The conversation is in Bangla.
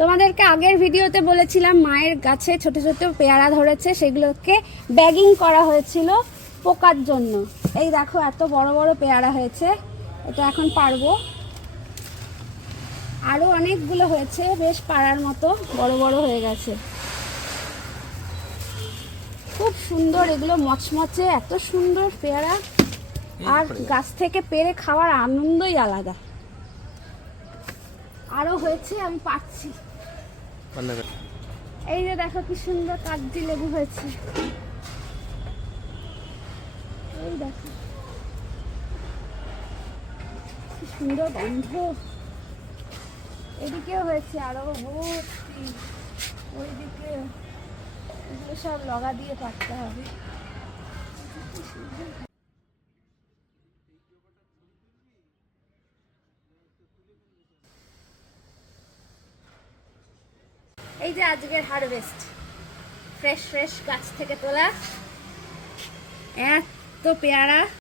তোমাদেরকে আগের ভিডিওতে বলেছিলাম মায়ের গাছে ছোট ছোট পেয়ারা ধরেছে সেগুলোকে ব্যাগিং করা হয়েছিল পোকার জন্য। এই দেখো এত বড় বড় পেয়ারা হয়েছে এটা এখন পারব। আরও অনেকগুলো হয়েছে বেশ পাড়ার মতো বড় বড় হয়ে গেছে। খুব সুন্দর এগুলো মচমচে এত সুন্দর পেয়ারা। আর গাছ থেকে পেরে খাওয়ার আনন্দই আলাদা। আরও হয়েছে আমি পাচ্ছি এই যে দেখো কি সুন্দর কাগজি লেবু হয়েছে। এই দেখো। কি সুন্দর গন্ধ। এদিকেও হয়েছে আরও ভর্তি ওইদিকে এগুলো সব লগা দিয়ে পাকতে হবে। এই যে আজকের হারভেস্ট ফ্রেশ ফ্রেশ গাছ থেকে তোলা। এত পেয়ারা।